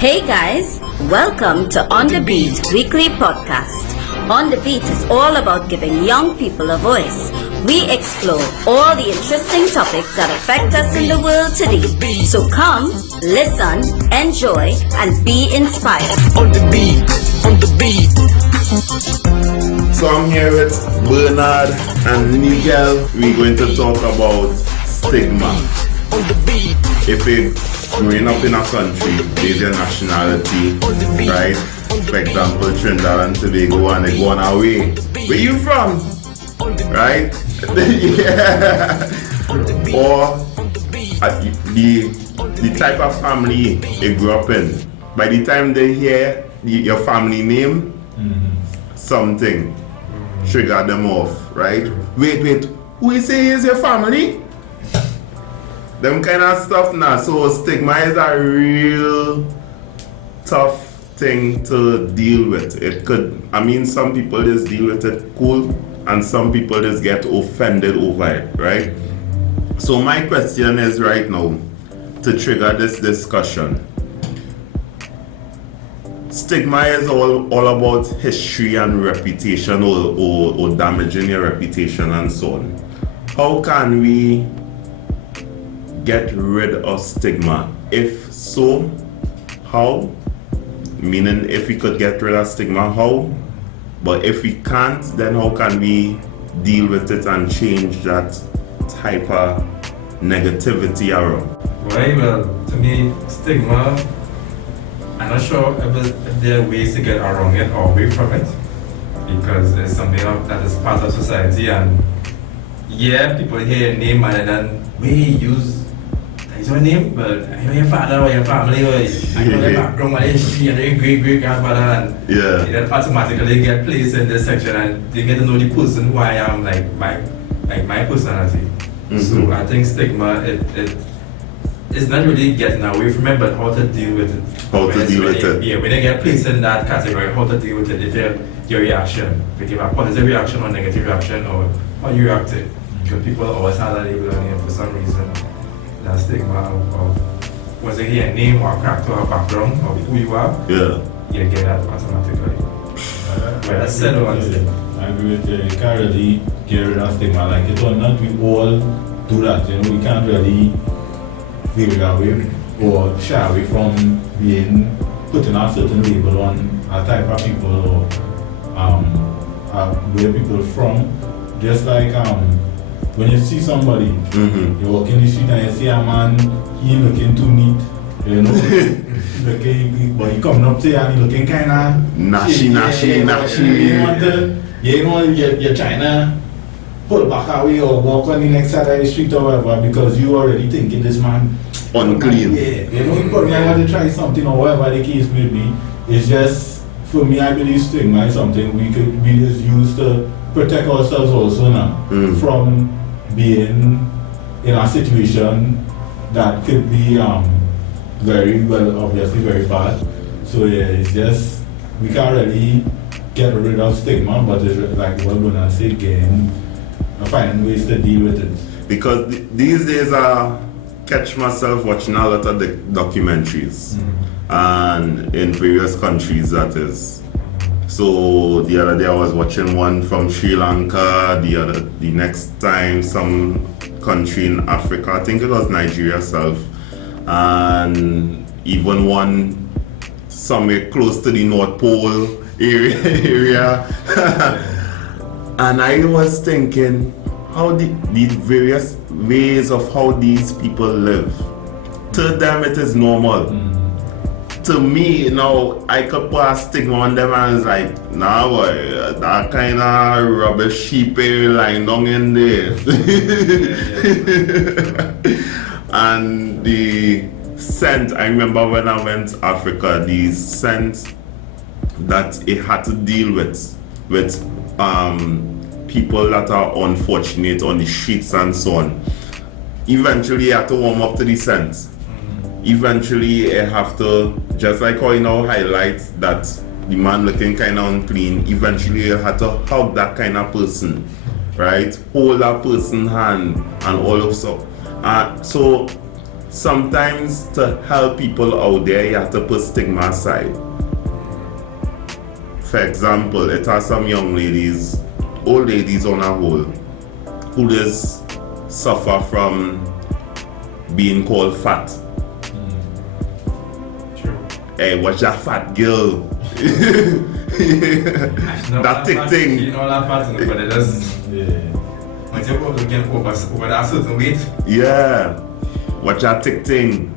Hey guys, welcome to On the Beat weekly podcast. On the Beat is all about giving young people a voice. We explore all the interesting topics that affect us in the world today. So come, listen, enjoy, and be inspired. On the beat, on the beat. So I'm here with Bernard and Nigel. We're going to talk about stigma. On the beat. If you're growing up in a country, there's your nationality, right? For example, Trinidad and Tobago, and they go on away. Where you from? Right? Yeah. Or the type of family you grew up in. By the time they hear your family name, something trigger them off, right? Wait, who you say is your family? Them kind of stuff now. So stigma is a real tough thing to deal with. It could, some people just deal with it cool, and some people just get offended over it, right? So my question is right now, to trigger this discussion, stigma is all about history and reputation, or damaging your reputation and so on. How can we get rid of stigma? If so, how? Meaning, if we could get rid of stigma, how? But if we can't, then how can we deal with it and change that type of negativity around? Right, well, to me, stigma, I'm not sure if there are ways to get around it or away from it, because it's something that is part of society, and yeah, people hear your name and then we use your name, but I know your father or your family, or I know your background, or your history, and your great-great-grandfather, and you then automatically get placed in this section, and they get to know the person who I am, like my personality. So I think stigma, it's not really getting away from it, but how to deal with it. Yeah, when you get placed in that category, how to deal with it. If your reaction, if you have a positive reaction or negative reaction, or how you reacted. Because people always have that label on you for some reason. That stigma of was it your name or character or background or who you are? Yeah. You get that automatically. That's said or unsaid. I agree with you. You can't really get rid of stigma. Like, it will not, we all do that. We can't really figure away or shy away from being putting a certain label on a type of people or where people from. Just like when you see somebody, you walk in the street and you see a man, he looking too neat, looking, but he coming up to you and he looking kind of nashy. You're trying to pull back away or walk on the next side of the street or whatever, because you already thinking this man unclean. You probably want to try something or whatever the case may be. It's just, for me, I believe stigma is something we just use to protect ourselves also now from being in a situation that could be obviously very bad. So yeah, it's just, we can't really get rid of stigma, but it's like what Bernard said again, finding ways to deal with it. Because these days I catch myself watching a lot of the documentaries, and in various countries, that is. So the other day I was watching one from Sri Lanka, the next time some country in Africa, I think it was Nigeria itself, and even one somewhere close to the North Pole area. And I was thinking how the various ways of how these people live, to them it is normal. To me, I could put a stigma on them and it's like, nah boy, that kind of rubbish sheep lying down in there. And the scent, I remember when I went to Africa, the scent that it had to deal with people that are unfortunate on the streets and so on. Eventually you have to warm up to the scent. Eventually I have to, just like how highlights that the man looking kind of unclean, eventually you have to hug that kind of person, right? Hold that person's hand and all of so. So sometimes to help people out there, you have to put stigma aside. For example, it has some young ladies, old ladies on a whole, who just suffer from being called fat. True. Hey, what's that fat girl? That thick thing. You know that part, but it does. When you go again over that certain weight. Yeah, what's that thick thing?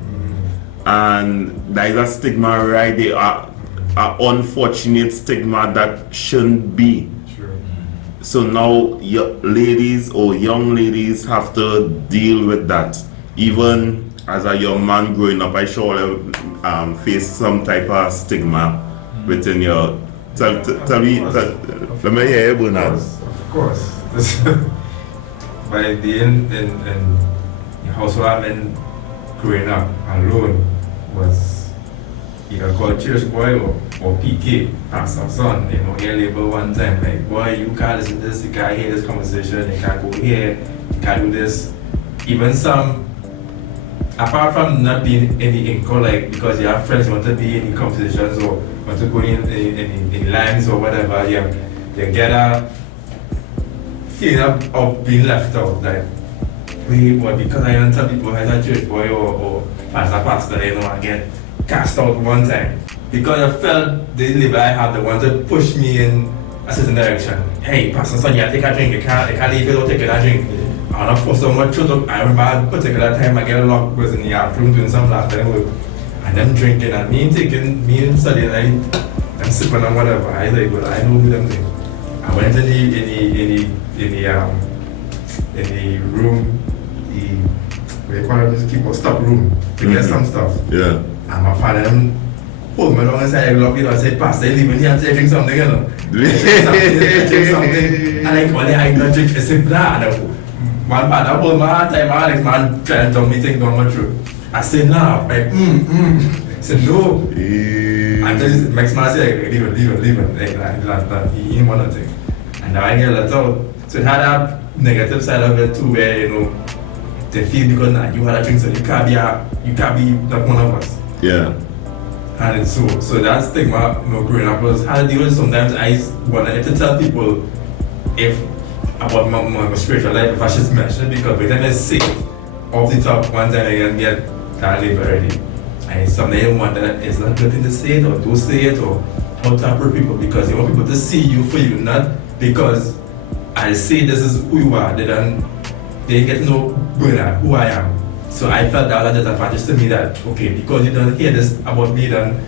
And there is a stigma right there, an unfortunate stigma that shouldn't be. True. So now ladies or young ladies have to deal with that. Even as a young man growing up, I sure face some type of stigma within your. Tell me, let me hear you, Bernard. Of course. By being in the household I'm in, growing up alone was either called church boy or PK, pastor son. You know, hear label one time like, boy, you can't listen to this, you can't hear this conversation, you can't go here, you can't do this. Even some, apart from not being in the income, like because you have friends who want to be in the conversations or want to go in lines or whatever, you get a feeling of being left out. Like, wait, what, because I don't tell people as a church boy or as a pastor, you know, I get cast out one time. Because I felt the label I had, they wanted to push me in a certain direction. Hey, Pastor Son, you take a drink, you can't leave without taking a drink. And for so much truth, I remember a particular time I get locked was in the afternoon doing some last time with, and them drinking and me and studying, I'm sipping and whatever. I like, well, I know who them thing. I went in the room, what you call it, this keep or stop room to get some stuff. Yeah. And my father pulled me along and said, look, you know, I said, Pastor, leave me here and say, drink something, you know. Drink something. And like, well, I don't drink, I said, nah. One part, I pulled my hand, time, Alex, man, trying to tell me things going through. I said, nah, like, I said, no. And then next man said, leave it. Like, he didn't want to take. And now I get let out. So it had a negative side of it too, where, you know, they feel because now you had a drink, so you can't be not one of us. Yeah. And it's so that stigma, you know, growing up was how to deal with. Sometimes I wanted to tell people if about my spiritual life, if I should mention it, because by the time I say it off the top, one time I can get that label already. And sometimes you wonder, is that good thing to say it, or do say it, or how to approach people, because you want people to see you for you, not because I say this is who you are, they get to know Bernard, who I am. So I felt that was a disadvantage to me that, okay, because you don't hear this about me, then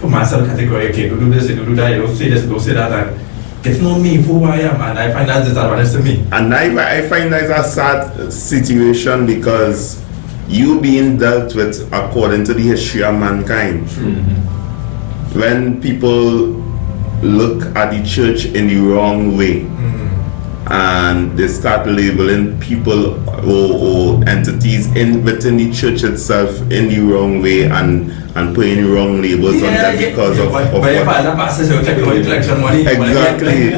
put myself category, okay, you do this, you do that, you don't say this, you don't say that, and get to know me for who I am, and I find that disadvantage to me. And I find that a sad situation because you being dealt with according to the history of mankind. When people look at the church in the wrong way, and they start labeling people or entities within the church itself in the wrong way and putting wrong labels on them because of what. Exactly.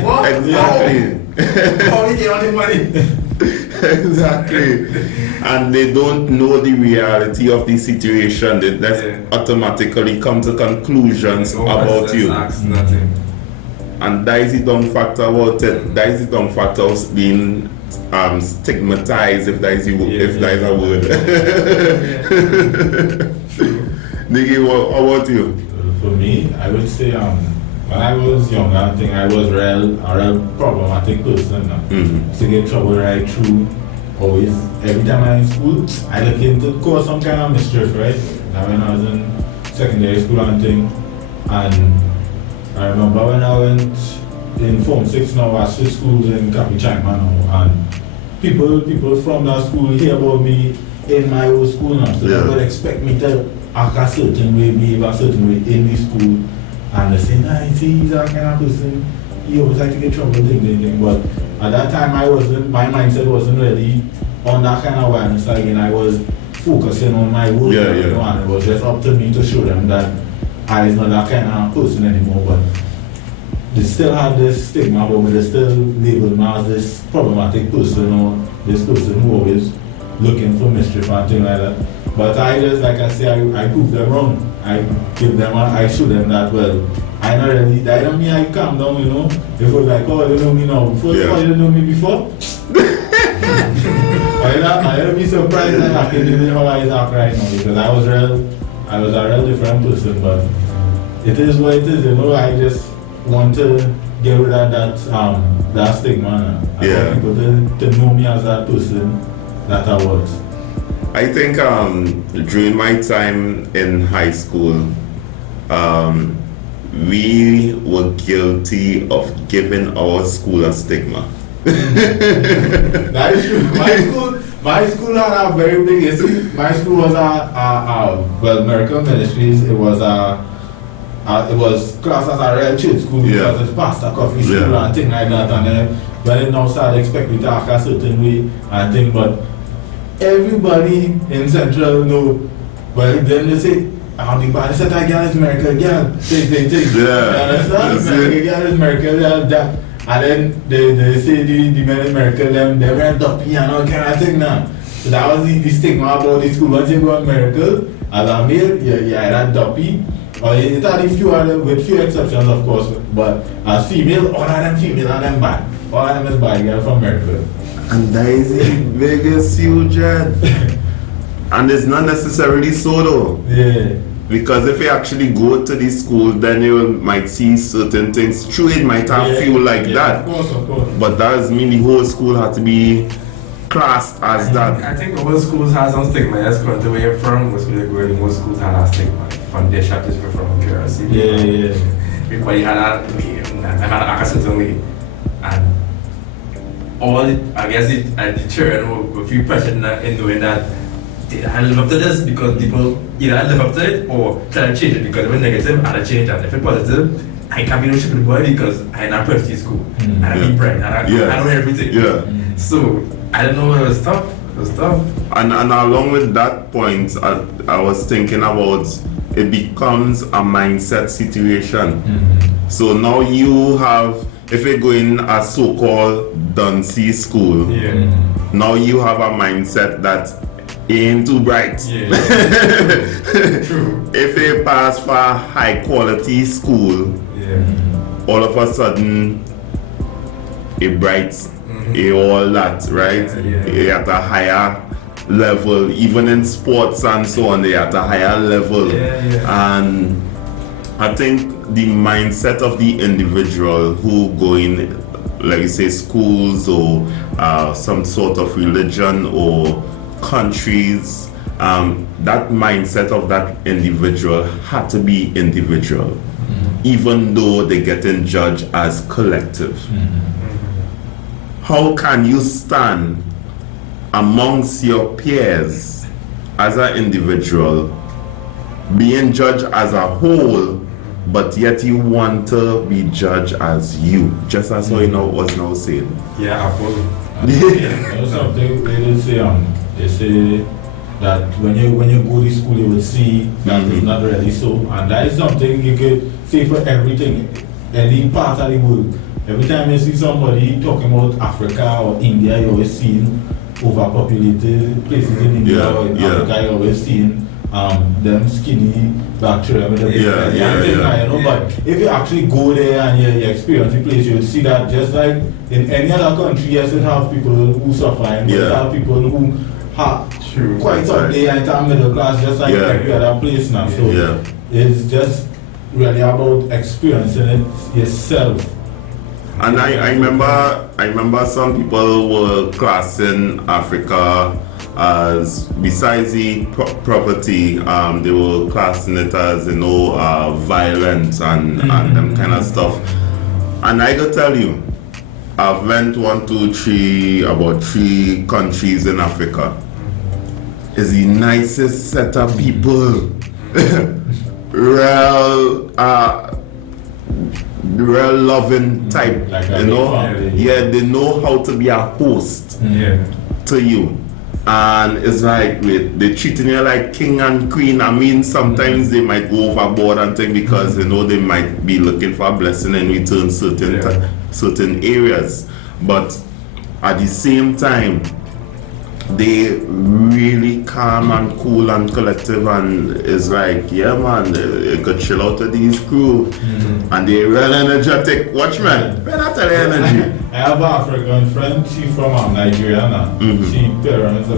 Exactly. And they don't know the reality of the situation. They just automatically come to conclusions about you. And that is the dumb factor about it. That is the dumb factor of being stigmatized, if that is a word. Nicky, how about you? For me, I would say when I was younger, I think I was a real problematic person. To get trouble right through. Always, every time I'm in school, I look into cause some kind of mischief, right? Now when I was in secondary school and thing, and I remember when I went in Form 6 now, I switched schools in Capichang now, and people from that school hear about me in my old school now, so they would expect me to act a certain way, behave a certain way in the school, and they say, nah, he's that kind of person, he always like to get trouble, but at that time my mindset wasn't really on that kind of awareness again. I was focusing on my work, you know, and it was just up to me to show them that I was not that kind of person anymore, but they still had this stigma about me, they still labeled me as this problematic person or this person who always looking for mischief and things like that. But I just, like I say, I prove them wrong. I show them that, well, I not really, that don't mean I calm down, you know. If it was like, oh, you know me now before, Yeah. oh, you know me before. I don't be surprised that I can do how I act right now, because I was a real different person, but it is what it is, you know. I just want to get rid of that stigma. I Yeah. want people to know me as that person that I was. I think during my time in high school, we were guilty of giving our school a stigma. That is true. My school had a very big history. My school was well, Miracle Ministries. It was classed as a real church school Yeah. because it's pastor coffee school Yeah. and things like that. And then when it now started expect me to act a certain way and thing, but everybody in Central know. Well, then they say, the body said that girl is America girl. Take. Yeah. You understand? That's America it. girl is America girl. That. And then they say the men in America, they went up here and all kind of thing now. So that was the stigma about the school. Once you go to America, as a male, you're either duppy, or it had a few other, with few exceptions of course, but as female, all of them female and them bad. All of them is bad girl from America. And that is the biggest huge and it's not necessarily so though. Yeah. Because if you actually go to the school, then you might see certain things. True, it might have feel like that. Of course. But that doesn't mean the whole school had to be classed as that. I think most schools have some stigma. That's going to where you're from. Most schools have a stigma. Foundation is from curiosity. Yeah. Everybody had a way. I had a certain way. And all it, I guess the children will feel pressure in doing that. I live up to this because people either live up to it or try to change it because if it's negative, I change that. If it's positive, I can't be no stupid boy because I'm not prestige school. And I be bright. I know everything. Yeah. So I don't know, it was tough. And along with that point, I was thinking about it becomes a mindset situation. So now you have, if you go in a so-called Duncy school, now you have a mindset that ain't too bright. True. If you pass for a high quality school, all of a sudden it bright, it all that, right? It at a higher level, even in sports and so on, they at a higher level. And I think the mindset of the individual who go in, like you say, schools or some sort of religion or countries, that mindset of that individual had to be individual, even though they're getting judged as collective. How can you stand amongst your peers as an individual, being judged as a whole, but yet you want to be judged as you, just as how you know was now saying? Yeah, I follow. Something they say that when you go to school, you would see that it's not really so, and that is something you could say for everything, any part of the world. Every time you see somebody talking about Africa or India, you always seeing overpopulated places in India or in Africa. You always seeing them skinny bacteria with you know. But if you actually go there and you experience the place, you would see that just like in any other country, yes, you have people who suffer, and you have people who have quite up there and middle class, just like every other place now. So it's just really about experiencing it yourself. And I remember some people were classing Africa as, besides the poverty, they were classing it as, violence and them kind of stuff. And I gotta tell you, I've went about three countries in Africa. It's the nicest set of people. Real loving type, like they know how to be a host to you, and it's like they're treating you like king and queen. I mean, sometimes they might go overboard and think because they might be looking for a blessing in return certain areas, but at the same time, they really calm and cool and collective, and it's like, yeah man, you could chill out with these crew, and they real energetic. Watch man, better tell the energy. I have an African friend, she from Nigeria now. She parents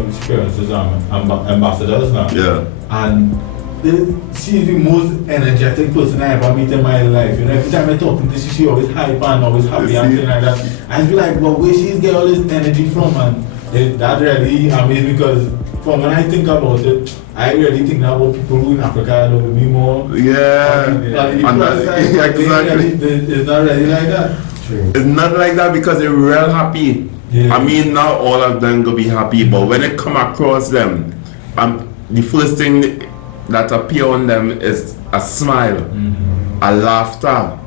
is ambassadors now. Yeah. And she's the most energetic person I ever meet in my life. You know, every time I talk to her, she always hype and always happy and things like that. I feel like, but where she's get all this energy from, and that really amazing, because from when I think about it, I really think about people who in Africa will be more. Yeah. Exactly. It's not really like that. True. It's not like that because they're real happy. Yeah. I mean, not all of them gonna be happy, but when it come across them, the first thing that appear on them is a smile, a laughter,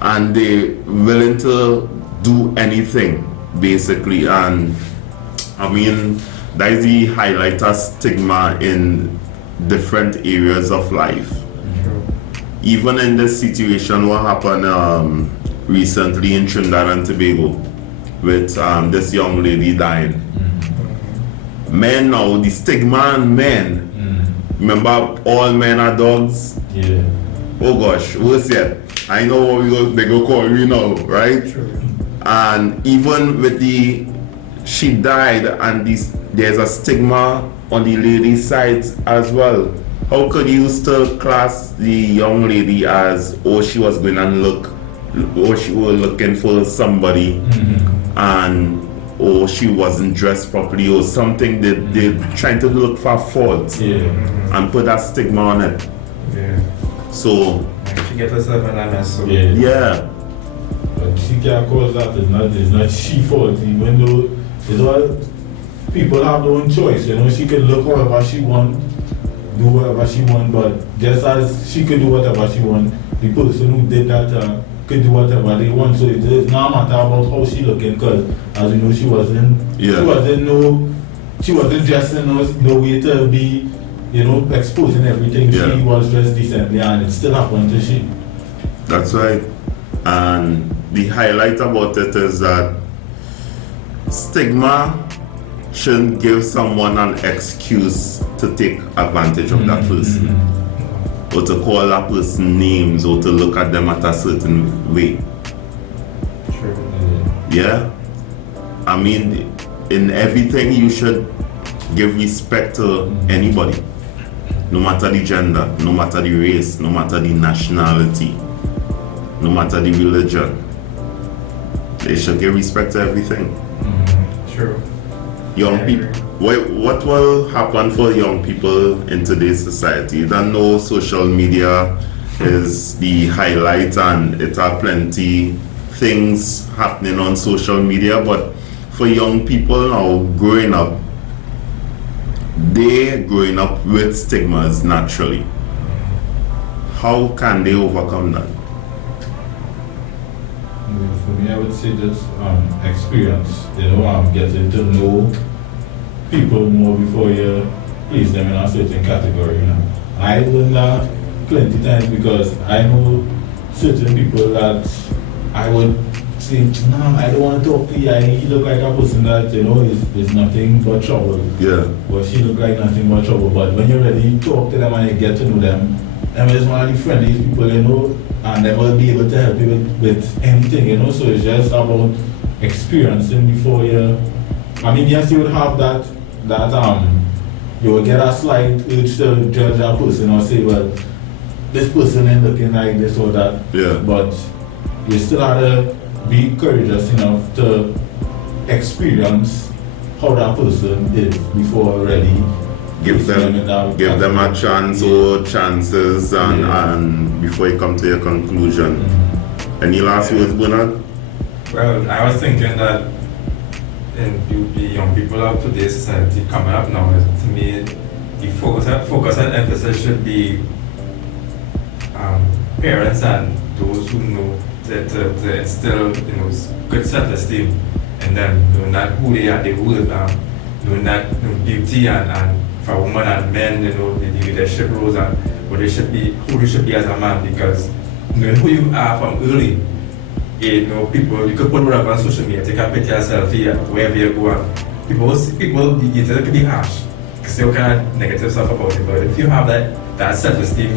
and they willing to do anything basically. And I mean, that is the highlight of stigma in different areas of life. Even in this situation, what happened recently in Trinidad and Tobago with this young lady dying. Men now, the stigma on men. Remember, all men are dogs. Yeah. Oh gosh, worse yet. I know what they go call me now, right? True. And even with she died, and there's a stigma on the lady's side as well. How could you still class the young lady as, oh, she was going and she was looking for somebody, and or she wasn't dressed properly or something? They're trying to look for fault and put that stigma on it. Yeah. So She get herself in a mess. So. yeah. But she can't cause that. It's not she fault, even though it's all people have their own choice. You know, she can look however she want, do whatever she want, but just as she could do whatever she want, the person who did that could do whatever they want. So it's not a matter about how she looking, because as you know, she wasn't dressed in no way to be, you know, exposing everything. Yeah. She was dressed decently, and it still happened to she. That's right. And the highlight about it is that stigma shouldn't give someone an excuse to take advantage of that person, or to call that person names, or to look at them at a certain way. True. Yeah? I mean, in everything you should give respect to anybody, no matter the gender, no matter the race, no matter the nationality, no matter the religion. They should give respect to everything. True. Young people, what will happen for young people in today's society? You don't know social media is the highlight, and it are plenty things happening on social media, but for young people now growing up, they're growing up with stigmas naturally. How can they overcome that? For me, I would say just experience, you know, getting to know people more before you place them in a certain category, you know. I learned that plenty times, because I know certain people that I would say, nah, I don't want to talk to you. He look like a person that, you know, is nothing but trouble. Yeah. But she look like nothing but trouble. But when you really talk to them and you get to know them, them is one of the friendliest people, you know, and they will be able to help you with anything, you know. So it's just about experiencing before you. I mean, yes, you would have that you will get a slight urge to judge a person or say, well, this person ain't looking like this or that. Yeah. But you still have to be courageous enough to experience how that person is before really Give them a chance or chances, and before you come to your conclusion. Any last words, Bernard? Well, I was thinking that in the young people of today's society coming up now, to me, the focus and emphasis should be parents and those who know that to instill, you know, good self-esteem in them, knowing that who they are, they will, knowing that beauty and for women and men, you know, the leadership roles and what they should be, who they should be as a man, because knowing who you are from early, you know, people, you could put whatever on social media, take a picture of yourself here, wherever you go, people it's pretty harsh. Say all kind of negative stuff about it, but if you have that self-esteem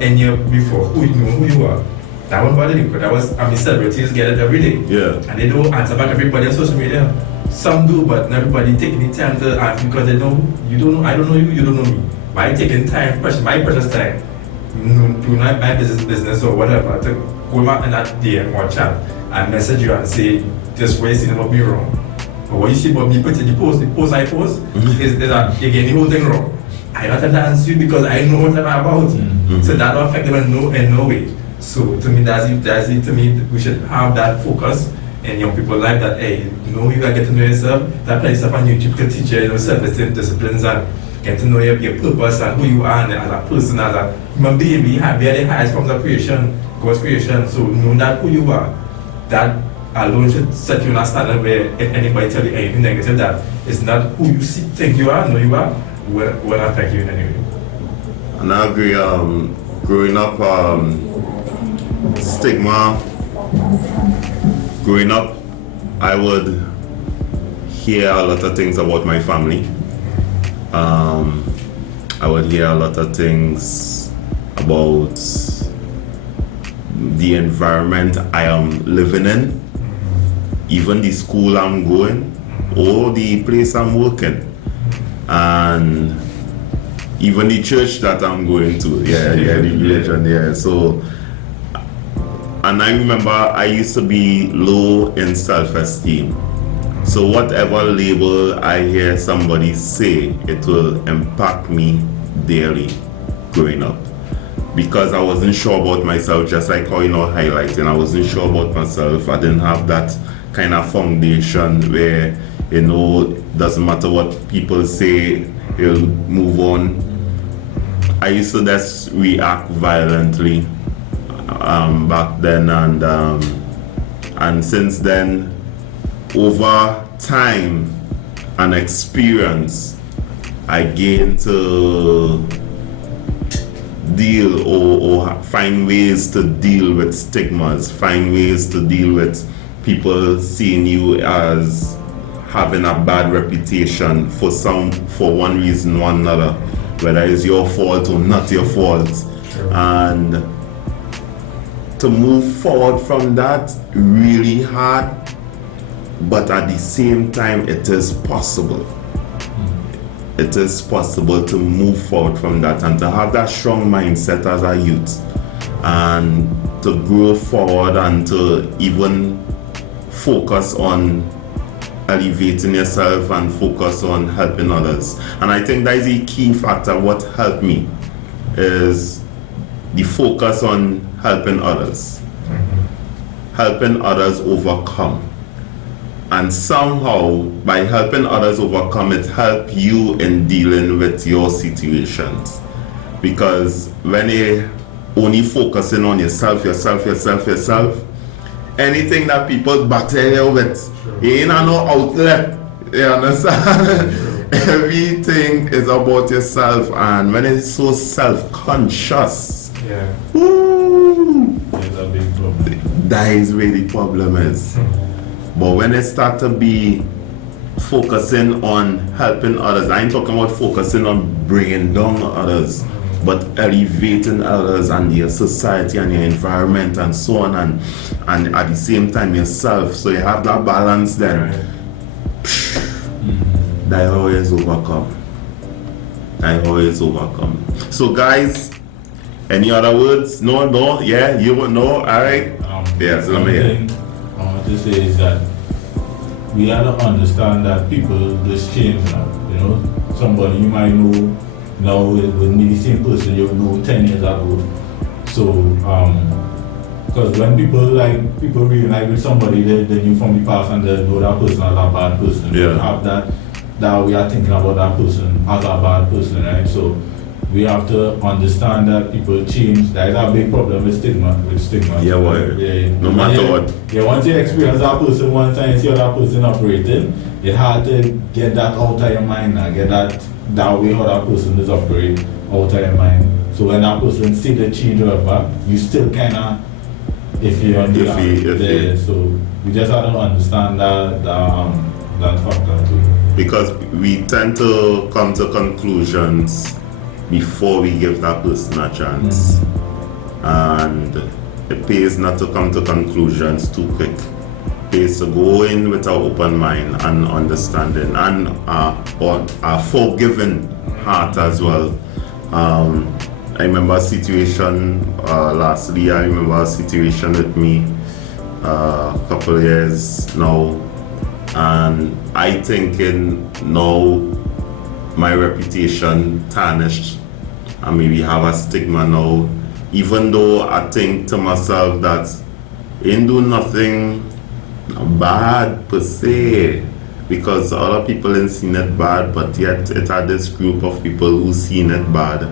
in you before, who you know who you are, that won't bother you. Because celebrities get it every day. Yeah. And they don't answer back everybody on social media. Some do, but not everybody taking the time to answer because they know you don't know. I don't know you, you don't know me. By taking time, my precious time, do not my business or whatever, to go back in that DM or chat and message you and say this way, see about me wrong. But what you see about me putting the post I post is that you're getting the whole thing wrong. I don't have to answer you because I know what I'm about. So that will affect them in no way. So to me, to me, we should have that focus in young people's life that, hey, you gotta get to know yourself. That place stuff on YouTube can teach you, self-esteem, disciplines, and get to know your purpose and who you are and as a person, as a human being. We have the highest forms of creation, God's creation. So know that who you are, that alone should set you in a standard where if anybody tell you anything negative, that it's not who you think you are, know you are, will affect you in any way. And I agree, growing up, stigma, growing up, I would hear a lot of things about my family. I would hear a lot of things about the environment I am living in, even the school I'm going, or the place I'm working, and even the church that I'm going to. The religion, yeah. So, and I remember I used to be low in self-esteem. So whatever label I hear somebody say, it will impact me daily growing up. Because I wasn't sure about myself, just like how highlighting, I wasn't sure about myself. I didn't have that kind of foundation where, doesn't matter what people say, you'll move on. I used to just react violently back then, and since then, over time and experience, I gained to deal or find ways to deal with stigmas, find ways to deal with people seeing you as having a bad reputation for one reason or another, whether it's your fault or not your fault. And to move forward from that, really hard, but at the same time it is possible. It is possible to move forward from that and to have that strong mindset as a youth and to grow forward and to even focus on elevating yourself and focus on helping others. And I think that is a key factor. What helped me is the focus on helping others, helping others overcome. And somehow, by helping others overcome, it helps you in dealing with your situations. Because when you're only focusing on yourself, anything that people battle you with, you ain't no outlet. You understand? Everything is about yourself, and when it's so self-conscious, woo, There's a big problem. that is where the problem is. But when it start to be focusing on helping others, I ain't talking about focusing on bringing down others, but elevating others and your society and your environment and so on, and at the same time yourself. So you have that balance then. That always overcome. So guys, any other words? No, yeah, you would know, alright? Yes, let me hear. I want to say is that we have to understand that people just change now. Somebody you might know now with me the same person you know 10 years ago. So because when people reunite with somebody they knew from the past and they know that person as a bad person. Yeah. We have that we are thinking about that person as a bad person, right? So we have to understand that people change. That is a big problem with stigma. Yeah, well, no matter what. Yeah, once you experience that person once and you see how that person operating, it's hard to get that out of your mind and get that way how that person is operating out of your mind. So when that person see the change or whatever, you still kind of iffy on Iffy. So we just have to understand that factor too. because we tend to come to conclusions before we give that person a chance. And it pays not to come to conclusions too quick. It pays to go in with an open mind and understanding and a forgiving heart as well. I remember a situation, lastly, I remember a situation with me a couple of years now, and I thinking now my reputation tarnished and maybe have a stigma now, even though I think to myself that ain't do nothing bad per se, because other people ain't seen it bad, but yet it had this group of people who seen it bad.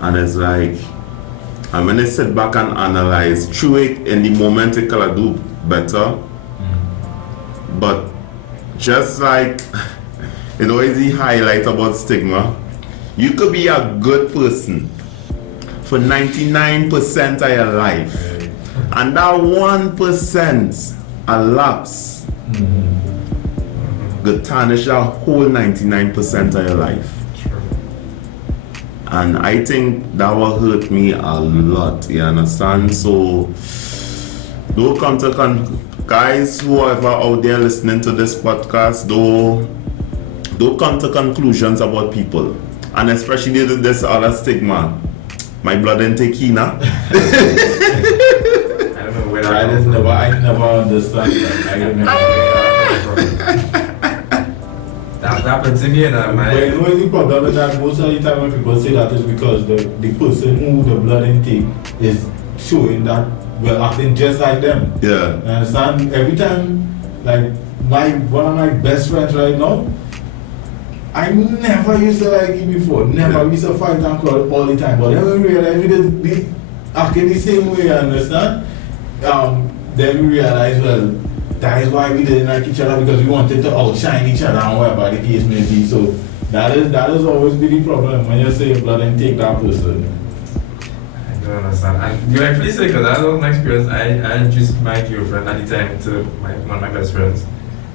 And it's like, and when I sit back and analyze, through it in the moment it could do better. But just like it always the highlight about stigma, you could be a good person for 99% of your life, and that 1% a lapse could tarnish that whole 99% of your life. And I think that will hurt me a lot, you understand? So don't come to guys, whoever out there listening to this podcast, don't come to conclusions about people, and especially this other stigma. My blood and tequila. I don't know where I never understand that. I don't know. That happened to me, and But my. you know the problem with that, most of the time when people say that is because the person who the blood intake is showing that we're acting just like them. Yeah. You understand? Every time, like one of my best friends right now, I never used to like him before. Never. We used to fight and quarrel all the time. But then we realized we just be acting the same way, you understand? Then we realized, well, that is why we didn't like each other, because we wanted to outshine each other and whatever the case may be. So that is always be the problem when you say blood intake that person. I don't understand. And you actually say, because that was my experience. I introduced my girlfriend at the time to one of my best friends.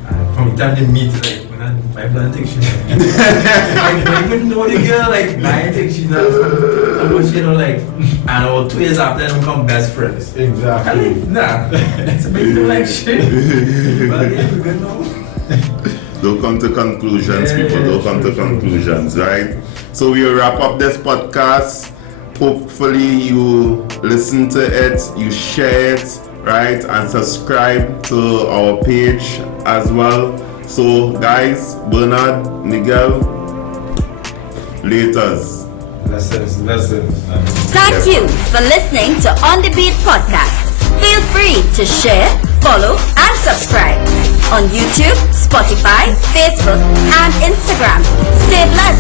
And from the time they meet, like, my blood takes she I don't even know the girl, like, I think she knows. But you know, like, and about 2 years after, they become best friends. Exactly. Nah, it's a big deal like shit. But yeah, we're good now. Don't come to conclusions, people. Don't come to conclusions, right? So we wrap up this podcast. Hopefully you listen to it, you share it, right? And subscribe to our page as well. So guys, Bernard, Miguel, laters. Lessons. Thank you for listening to On the Beat podcast. Feel free to share, follow, and subscribe on YouTube, Spotify, Facebook, and Instagram. Stay blessed.